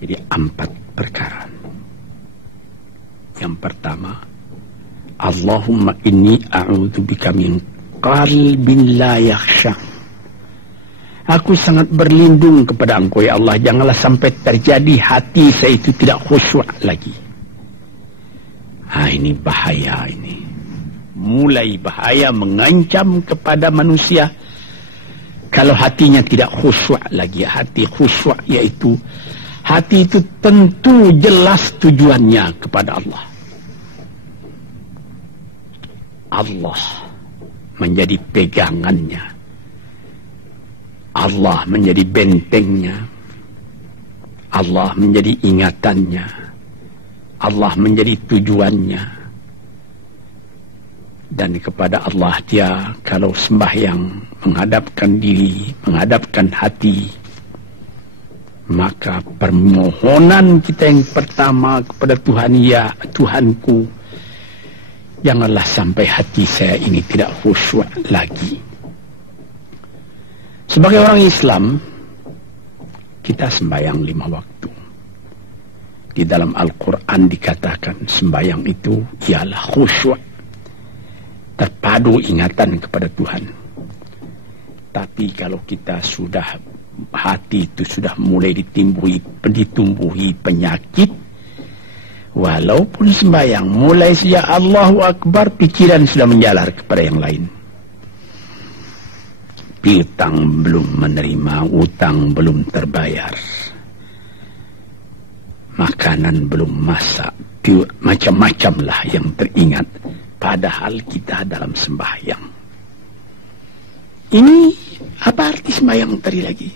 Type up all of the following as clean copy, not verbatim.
Jadi 4 perkara. Yang pertama, Allahumma inni a'udzubika min qalbin la yakhsha. Aku sangat berlindung kepada Engkau ya Allah, janganlah sampai terjadi hati saya itu tidak khusyuk lagi. Ini bahaya ini. Mulai bahaya, mengancam kepada manusia kalau hatinya tidak khusyuk lagi. Hati khusyuk yaitu hati itu tentu jelas tujuannya kepada Allah. Allah menjadi pegangannya. Allah menjadi bentengnya. Allah menjadi ingatannya. Allah menjadi tujuannya. Dan kepada Allah dia kalau sembahyang menghadapkan diri, menghadapkan hati, maka permohonan kita yang pertama kepada Tuhan, ya Tuhanku, janganlah sampai hati saya ini tidak khusyuk lagi. Sebagai orang Islam, kita sembahyang 5 waktu. Di dalam Al-Quran dikatakan sembahyang itu ialah khusyuk, terpadu ingatan kepada Tuhan. Tapi kalau kita sudah, hati itu sudah mulai ditumbuhi penyakit, walaupun sembahyang mulai sejak Allahu Akbar, pikiran sudah menjalar kepada yang lain. Piutang belum menerima, utang belum terbayar, makanan belum masak, macam-macam lah yang teringat, padahal kita dalam sembahyang. Ini apa arti sembahyang tadi lagi?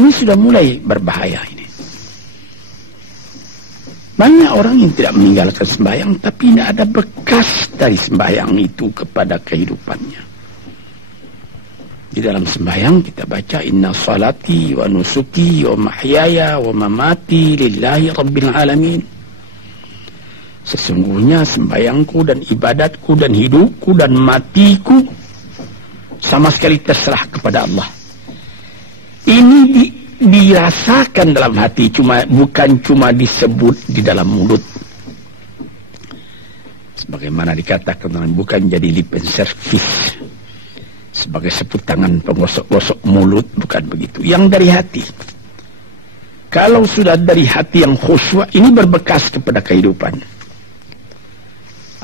Ini sudah mulai berbahaya ini. Banyak orang yang tidak meninggalkan sembahyang, tapi tidak ada bekas dari sembahyang itu kepada kehidupannya. Di dalam sembahyang kita baca inna salati wa nusuki wa mahyaya wa mamati lillahi rabbil alamin. Sesungguhnya sembahyangku dan ibadatku dan hidupku dan matiku sama sekali terserah kepada Allah. Ini dirasakan dalam hati, bukan cuma disebut di dalam mulut. Sebagaimana dikatakan, bukan jadi lip service sebagai seput tangan penggosok-gosok mulut, bukan begitu. Yang dari hati. Kalau sudah dari hati yang khusyuk, ini berbekas kepada kehidupan.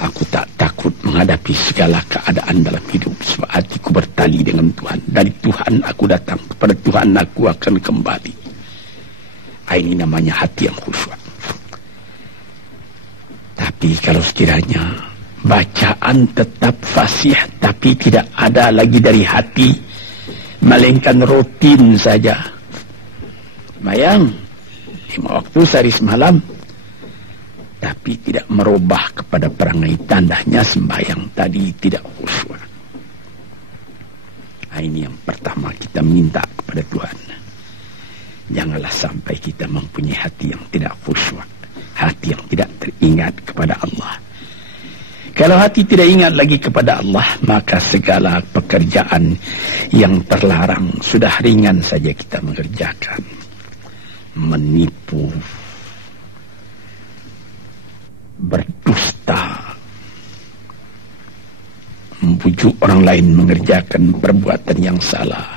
Aku tak takut menghadapi segala keadaan dalam hidup, sebab hatiku bertali dengan Tuhan. Dari Tuhan aku datang, kepada Tuhan aku akan kembali. Ini namanya hati yang khusyuk. Tapi kalau sekiranya bacaan tetap fasih, tapi tidak ada lagi dari hati, melainkan rutin saja. Bayang 5 waktu sehari semalam, tapi tidak merubah kepada perangai, tandanya sembahyang tadi tidak khusyuk. Ini yang pertama kita minta kepada Tuhan. Janganlah sampai kita mempunyai hati yang tidak khusyuk, hati yang tidak teringat kepada Allah. Kalau hati tidak ingat lagi kepada Allah, maka segala pekerjaan yang terlarang sudah ringan saja kita mengerjakan. Menipu, berdusta, membujuk orang lain mengerjakan perbuatan yang salah,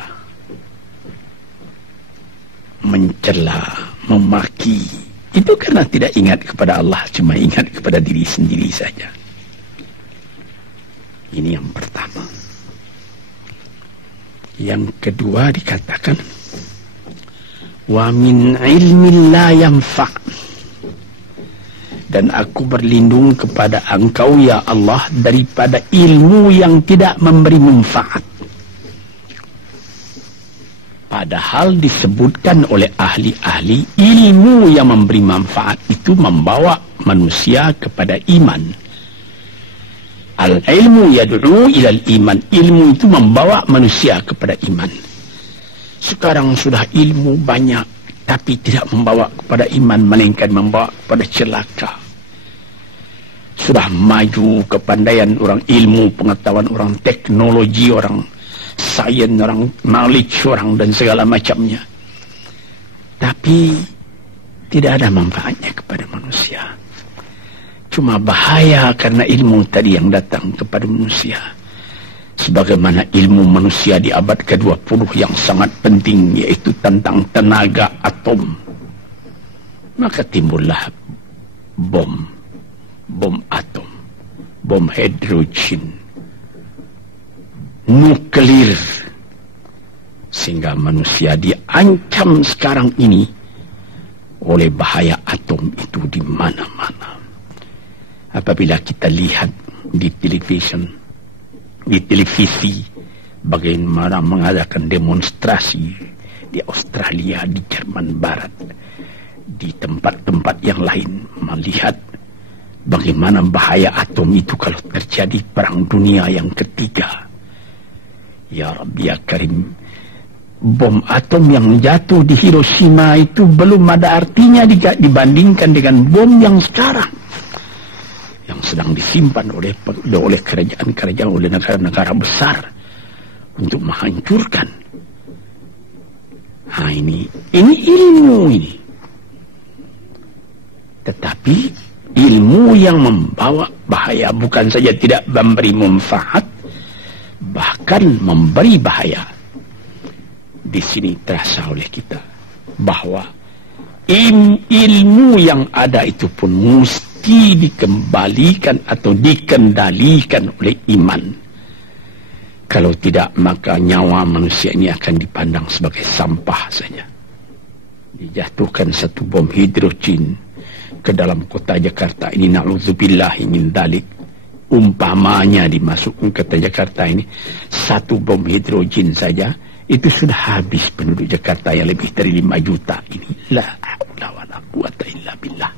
mencela, memaki. Itu karena tidak ingat kepada Allah, cuma ingat kepada diri sendiri saja. Ini yang pertama. Yang kedua dikatakan wa min ilmin la yanfa', dan aku berlindung kepada Engkau ya Allah daripada ilmu yang tidak memberi manfaat. Padahal disebutkan oleh ahli-ahli, ilmu yang memberi manfaat itu membawa manusia kepada iman. Al-ilmu yad'u ilal iman. Ilmu itu membawa manusia kepada iman. Sekarang sudah ilmu banyak, tapi tidak membawa kepada iman, melainkan membawa kepada celaka. Sudah maju kepandaian orang, ilmu, pengetahuan orang, teknologi orang, sains orang, knowledge orang, dan segala macamnya. Tapi tidak ada manfaatnya kepada manusia. Cuma bahaya karena ilmu tadi yang datang kepada manusia. Sebagaimana ilmu manusia di abad ke-20 yang sangat penting, yaitu tentang tenaga atom. Maka timbullah bom atom, bom hidrogen, nuklir, sehingga manusia diancam sekarang ini oleh bahaya atom itu di mana-mana. Apabila kita lihat di televisi bagaimana mengadakan demonstrasi di Australia, di Jerman Barat, di tempat-tempat yang lain, melihat bagaimana bahaya atom itu kalau terjadi perang dunia yang ketiga. Ya Rabbi ya Karim, bom atom yang jatuh di Hiroshima itu belum ada artinya dibandingkan dengan bom yang sekarang, yang sedang disimpan oleh kerajaan-kerajaan, oleh negara-negara besar untuk menghancurkan. Nah, ini ilmu ini. Tetapi ilmu yang membawa bahaya, bukan saja tidak memberi manfaat, bahkan memberi bahaya. Di sini terasa oleh kita bahwa ilmu yang ada itu pun mesti dikembalikan atau dikendalikan oleh iman. Kalau tidak, maka nyawa manusia ini akan dipandang sebagai sampah saja. Dijatuhkan satu bom hidrogen ke dalam kota Jakarta ini, na'udzubillahi min dzalik, umpamanya dimasukkan ke kota Jakarta ini satu bom hidrogen saja, itu sudah habis penduduk Jakarta yang lebih dari 5 juta ini. La haula wala quwata illa billah.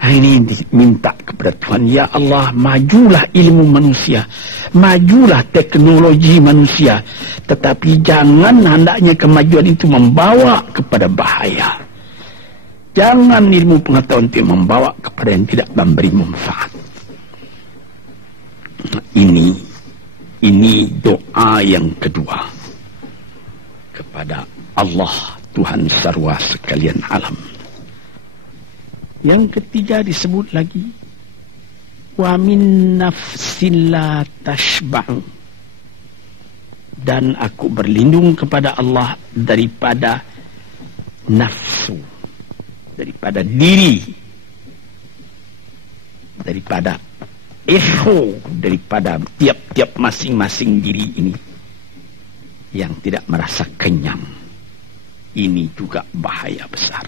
Nah, ini minta kepada Tuhan, ya Allah, majulah ilmu manusia, majulah teknologi manusia, tetapi jangan hendaknya kemajuan itu membawa kepada bahaya. Jangan ilmu pengetahuan itu membawa kepada yang tidak memberi manfaat. Ini doa yang kedua kepada Allah, Tuhan sarwa sekalian alam. Yang ketiga disebut lagi, wa min nafsin la tashba'u, dan aku berlindung kepada Allah daripada nafsu, daripada diri, daripada ego, daripada tiap-tiap masing-masing diri ini yang tidak merasa kenyang. Ini juga bahaya besar.